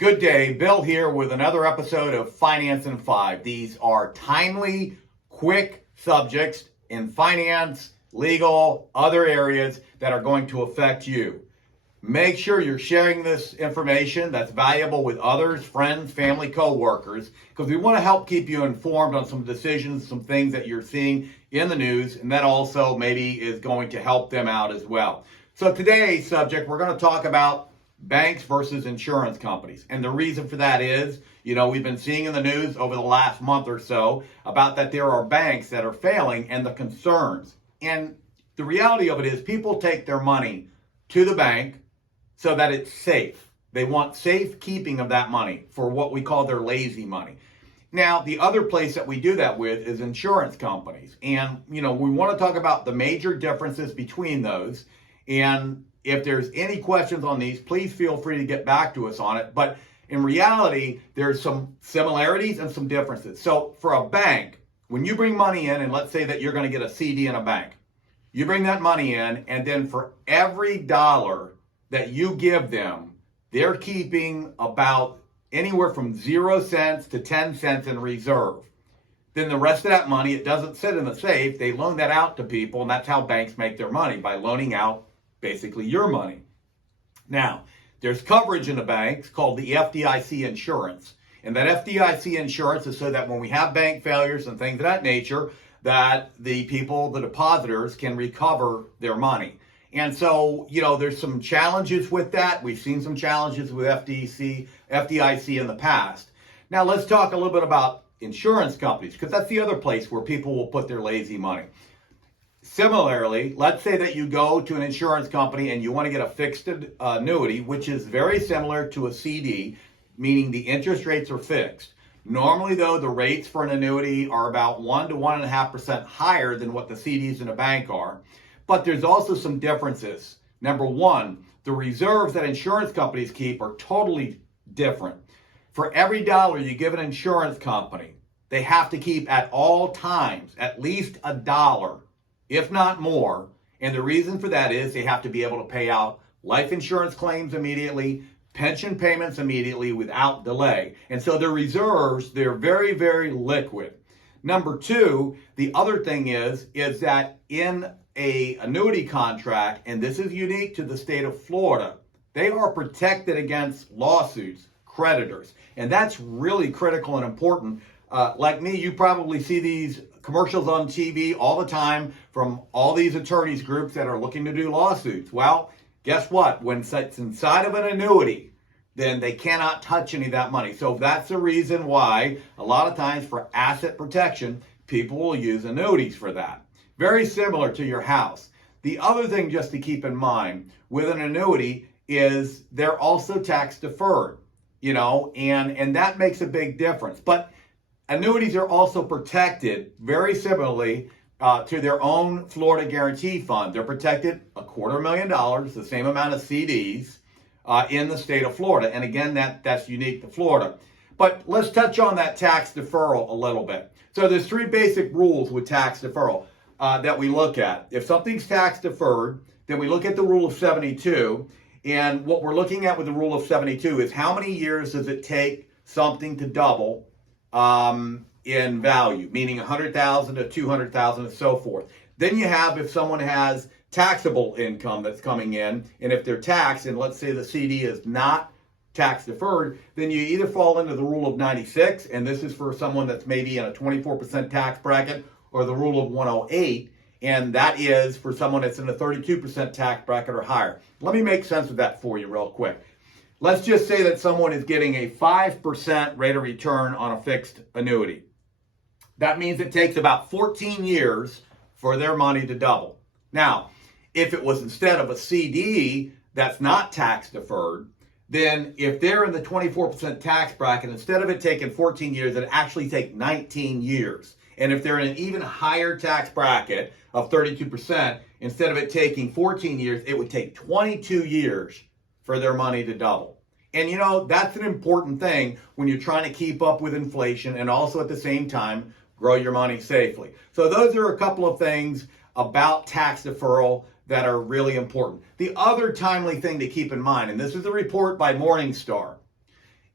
Good day, Bill here with another episode of Finance in 5. These are timely, quick subjects in finance, legal, other areas that are going to affect you. Make sure you're sharing this information that's valuable with others, friends, family, co-workers, because we want to help keep you informed on some decisions, some things that you're seeing in the news, and that also maybe is going to help them out as well. So today's subject, we're going to talk about banks versus insurance companies. And the reason for that is, we've been seeing in the news over the last month or so about that there are banks that are failing and the concerns. And the reality of it is people take their money to the bank so that it's safe. They want safekeeping of that money for what we call their lazy money. Now, the other place that we do that with is insurance companies. And, we want to talk about the major differences between those. And if there's any questions on these, please feel free to get back to us on it. But in reality, there's some similarities and some differences. So for a bank, when you bring money in, and let's say that you're going to get a CD in a bank, you bring that money in, and then for every dollar that you give them, they're keeping about anywhere from 0 cents to 10 cents in reserve. Then the rest of that money, it doesn't sit in the safe. They loan that out to people, and that's how banks make their money, by loaning out basically your money. Now, there's coverage in the banks called the FDIC insurance. And that FDIC insurance is so that when we have bank failures and things of that nature, that the people, the depositors, can recover their money. And so, there's some challenges with that. We've seen some challenges with FDIC in the past. Now, let's talk a little bit about insurance companies, because that's the other place where people will put their lazy money. Similarly, let's say that you go to an insurance company and you want to get a fixed annuity, which is very similar to a CD, meaning the interest rates are fixed. Normally, though, the rates for an annuity are about 1 to 1.5% higher than what the CDs in a bank are. But there's also some differences. Number one, the reserves that insurance companies keep are totally different. For every dollar you give an insurance company, they have to keep at all times at least $1, if not more. And the reason for that is they have to be able to pay out life insurance claims immediately, pension payments immediately without delay. And so their reserves, they're very, very liquid. Number two, the other thing is that in a annuity contract, and this is unique to the state of Florida, they are protected against lawsuits, creditors. And that's really critical and important. Like me, you probably see these commercials on TV all the time from all these attorneys groups that are looking to do lawsuits. Well, guess what? When it's inside of an annuity, then they cannot touch any of that money. So that's the reason why a lot of times for asset protection, people will use annuities for that. Very similar to your house. The other thing just to keep in mind with an annuity is they're also tax deferred, and that makes a big difference. But annuities are also protected very similarly to their own Florida Guarantee Fund. They're protected $250,000, the same amount of CDs in the state of Florida. And again, that's unique to Florida. But let's touch on that tax deferral a little bit. So there's 3 basic rules with tax deferral that we look at. If something's tax deferred, then we look at the rule of 72. And what we're looking at with the rule of 72 is how many years does it take something to double in value, meaning 100,000 to 200,000 and so forth. Then you have if someone has taxable income that's coming in, and if they're taxed, and let's say the CD is not tax deferred, then you either fall into the rule of 96, and this is for someone that's maybe in a 24% tax bracket, or the rule of 108, and that is for someone that's in a 32% tax bracket or higher. Let me make sense of that for you real quick. Let's just say that someone is getting a 5% rate of return on a fixed annuity. That means it takes about 14 years for their money to double. Now, if it was instead of a CD that's not tax deferred, then if they're in the 24% tax bracket, instead of it taking 14 years, it actually takes 19 years. And if they're in an even higher tax bracket of 32%, instead of it taking 14 years, it would take 22 years for their money to double. And that's an important thing when you're trying to keep up with inflation and also at the same time grow your money safely. So those are a couple of things about tax deferral that are really important. The other timely thing to keep in mind, and this is a report by Morningstar,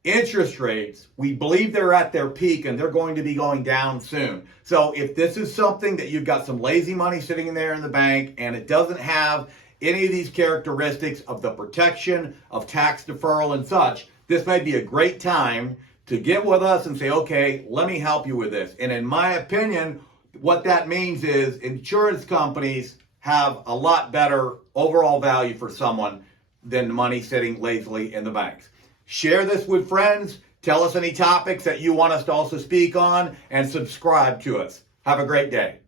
interest rates, we believe they're at their peak and they're going to be going down soon. So if this is something that you've got some lazy money sitting in there in the bank and it doesn't have any of these characteristics of the protection of tax deferral and such, this might be a great time to get with us and say, okay, let me help you with this. And in my opinion, what that means is insurance companies have a lot better overall value for someone than money sitting lazily in the banks. Share this with friends. Tell us any topics that you want us to also speak on and subscribe to us. Have a great day.